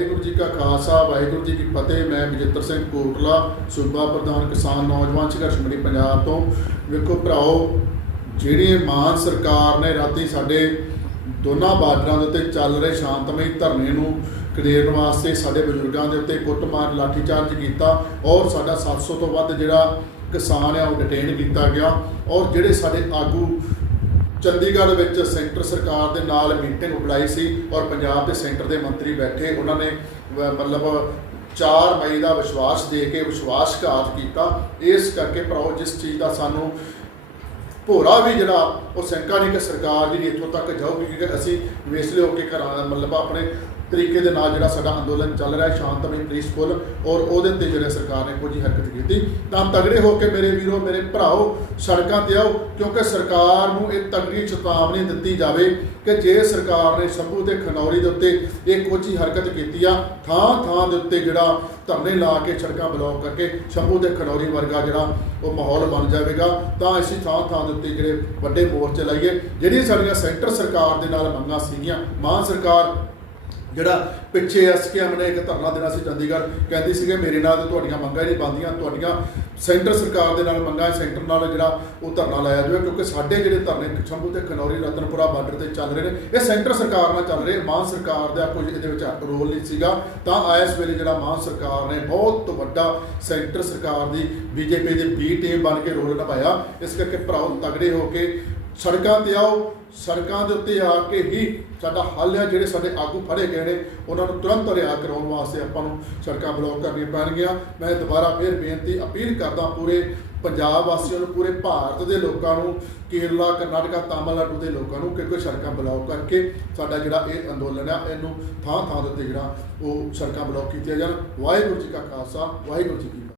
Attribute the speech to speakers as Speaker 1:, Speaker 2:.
Speaker 1: ਵਾਹਿਗੁਰੂ ਜੀ ਕਾ ਖਾਲਸਾ, ਵਾਹਿਗੁਰੂ ਜੀ ਕੀ ਫਤਿਹ। ਮੈਂ ਵਿਜੇਤਰ ਸਿੰਘ ਕੋਟਲਾ, ਸੂਬਾ ਪ੍ਰਧਾਨ ਕਿਸਾਨ ਨੌਜਵਾਨ ਸੰਘਰਸ਼ ਕਮੇਟੀ ਪੰਜਾਬ ਤੋਂ। ਵੇਖੋ ਭਰਾਓ, ਜਿਹੜੇ ਮਾਨ ਸਰਕਾਰ ਨੇ ਰਾਤੀ ਸਾਡੇ ਦੋਨਾਂ ਬਾਰਡਰਾਂ ਦੇ ਉੱਤੇ ਚੱਲ ਰਹੇ ਸ਼ਾਂਤਮਈ ਧਰਨੇ ਨੂੰ ਕਦੇਰ ਵਾਸਤੇ ਸਾਡੇ ਬਜ਼ੁਰਗਾਂ ਦੇ ਉੱਤੇ ਕੁੱਟਮਾਰ, ਲਾਠੀਚਾਰਜ ਕੀਤਾ ਔਰ ਸਾਡਾ 700 ਤੋਂ ਵੱਧ ਜਿਹੜਾ ਕਿਸਾਨ ਆ ਉਹ ਡਿਟੇਨ ਕੀਤਾ ਗਿਆ ਔਰ ਜਿਹੜੇ ਸਾਡੇ ਆਗੂ ਚੰਡੀਗੜ੍ਹ ਵਿੱਚ ਸੈਂਟਰ ਸਰਕਾਰ ਦੇ ਨਾਲ ਮੀਟਿੰਗ ਬੁਲਾਈ ਸੀ ਔਰ ਪੰਜਾਬ ਦੇ ਸੈਂਟਰ ਦੇ ਮੰਤਰੀ ਬੈਠੇ। ਉਹਨਾਂ ਨੇ ਮਤਲਬ 4 ਮਈ ਦਾ ਵਿਸ਼ਵਾਸ ਦੇ ਕੇ ਵਿਸ਼ਵਾਸਘਾਤ ਕੀਤਾ। ਇਸ ਕਰਕੇ ਭਰਾਓ, ਜਿਸ ਚੀਜ਼ ਦਾ ਸਾਨੂੰ ਭੋਰਾ ਵੀ ਜਿਹੜਾ, ਉਹ ਸ਼ੰਕਾ ਨਹੀਂ ਕਿ ਸਰਕਾਰ ਜਿਹੜੀ ਇੱਥੋਂ ਤੱਕ ਜਾਊਗੀ ਕਿ ਅਸੀਂ ਵੇਸਲੇ ਹੋ ਕੇ ਘਰਾਂ ਦਾ ਮਤਲਬ ਆਪਣੇ ਤਰੀਕੇ ਦੇ ਨਾਲ ਜਿਹੜਾ ਸਾਡਾ ਅੰਦੋਲਨ ਚੱਲ ਰਿਹਾ ਹੈ ਸ਼ਾਂਤਮਈ ਪੀਸਫੁਲ ਔਰ ਉਹਦੇ ਤੇ ਜਿਹੜੇ ਸਰਕਾਰ ਨੇ ਕੁਝ ਹਰਕਤ ਕੀਤੀ। ਤਾਂ ਤਗੜੇ ਹੋ ਕੇ ਮੇਰੇ ਵੀਰੋ, ਮੇਰੇ ਭਰਾਓ, ਸੜਕਾਂ ਤੇ ਆਓ, ਕਿਉਂਕਿ ਸਰਕਾਰ ਨੂੰ ਇਹ ਤਗੜੀ ਚੇਤਾਵਨੀ ਦਿੱਤੀ ਜਾਵੇ ਕਿ ਜੇ ਸਰਕਾਰ ਨੇ ਸ਼ੰਭੂ ਤੇ ਖਨੌਰੀ ਦੇ ਉੱਤੇ ਇਹ ਕੁਝ ਹੀ ਹਰਕਤ ਕੀਤੀ ਆ, ਥਾਂ ਥਾਂ ਦੇ ਉੱਤੇ ਜਿਹੜਾ ਧਰਨੇ ਲਾ ਕੇ ਸੜਕਾਂ ਬਲੌਕ ਕਰਕੇ ਸ਼ੰਭੂ ਤੇ ਖਨੌਰੀ ਵਰਗਾ ਜਿਹੜਾ ਉਹ ਮਾਹੌਲ ਬਣ ਜਾਵੇਗਾ, ਤਾਂ ਅਸੀਂ ਥਾਂ ਥਾਂ ਦੇ ਉੱਤੇ ਜਿਹੜੇ ਵੱਡੇ ਮੋਰਚੇ ਲਾਈਏ, ਜਿਹੜੀਆਂ ਸਾਡੀਆਂ ਸੈਂਟਰ ਸਰਕਾਰ ਦੇ ਨਾਲ ਮੰਗਾਂ ਸੀਗੀਆਂ, ਮਾਨ ਸਰਕਾਰ ਜਿਹੜਾ ਪਿੱਛੇ ਐਸਕੇਐਮ ਨੇ ਇੱਕ ਧਰਨਾ ਦੇਣਾ ਸੀ ਚੰਡੀਗੜ੍ਹ, ਕਹਿੰਦੀ ਸੀਗੇ, ਮੇਰੇ ਨਾਲ ਤਾਂ ਤੁਹਾਡੀਆਂ ਮੰਗਾਂ ਹੀ ਨਹੀਂ ਬੰਦੀਆਂ ਤੁਹਾਡੀਆਂ ਸੈਂਟਰ ਸਰਕਾਰ ਦੇ ਨਾਲ ਮੰਗਾਂ ਸੈਂਟਰ ਨਾਲ ਜਿਹੜਾ ਉਹ ਧਰਨਾ ਲਾਇਆ ਜਾਵੇ, ਕਿਉਂਕਿ ਸਾਡੇ ਜਿਹੜੇ ਧਰਨੇ ਸ਼ੰਭੂ ਤੇ ਖਨੌਰੀ, ਰਤਨਪੁਰਾ ਬਾਰਡਰ ਤੇ ਚੱਲ ਰਹੇ ਨੇ, ਇਹ ਸੈਂਟਰ ਸਰਕਾਰ ਨਾਲ ਚੱਲ ਰਹੇ, ਮਾਨ ਸਰਕਾਰ ਦਾ ਕੁਝ ਇਹਦੇ ਵਿੱਚ ਰੋਲ ਨਹੀਂ ਸੀਗਾ, ਤਾਂ ਇਸ ਵੇਲੇ ਜਿਹੜਾ ਮਾਨ ਸਰਕਾਰ ਨੇ ਬਹੁਤ ਵੱਡਾ ਸੈਂਟਰ ਸਰਕਾਰ ਦੀ ਬੀਜੇਪੀ ਦੀ ਬੀ ਟੀਮ ਬਣ ਕੇ ਰੋਲ ਨਿਭਾਇਆ, ਇਸ ਕਰਕੇ ਭਰਾਓ ਤਗੜੇ ਹੋ ਕੇ ਸੜਕਾਂ ਤੇ ਆਓ, ਸੜਕਾਂ ਦੇ ਉੱਤੇ ਆ ਕੇ ਹੀ ਸਾਡਾ ਹੱਲ ਹੈ, ਜਿਹੜੇ ਸਾਡੇ ਆਗੂ ਫੜੇ ਗਏ ਨੇ, ਉਹਨਾਂ ਨੂੰ ਤੁਰੰਤ ਰਿਹਾ ਕਰਾਉਣ ਵਾਸਤੇ ਆਪਾਂ ਨੂੰ ਸੜਕਾਂ ਬਲੌਕ ਕਰਨੀਆਂ ਪੈਣਗੀਆਂ। ਮੈਂ ਦੁਬਾਰਾ ਫੇਰ ਬੇਨਤੀ, ਅਪੀਲ ਕਰਦਾ ਪੂਰੇ ਪੰਜਾਬ ਵਾਸੀਆਂ ਨੂੰ, ਪੂਰੇ ਭਾਰਤ ਦੇ ਲੋਕਾਂ ਨੂੰ, ਕੇਰਲਾ, ਕਰਨਾਟਕਾ, ਤਾਮਿਲਨਾਡੂ ਦੇ ਲੋਕਾਂ ਨੂੰ ਕਿਉਂਕਿ ਸੜਕਾਂ ਬਲੌਕ ਕਰਕੇ ਸਾਡਾ ਜਿਹੜਾ ਇਹ ਅੰਦੋਲਨ ਆ, ਇਹਨੂੰ ਥਾਂ ਥਾਂ ਦੇ ਉੱਤੇ ਜਿਹੜਾ ਉਹ ਸੜਕਾਂ ਬਲੌਕ ਕੀਤੀਆਂ ਜਾਣ। ਵਾਹਿਗੁਰੂ ਜੀ ਕਾ ਖਾਲਸਾ, ਵਾਹਿਗੁਰੂ ਜੀ ਕੀ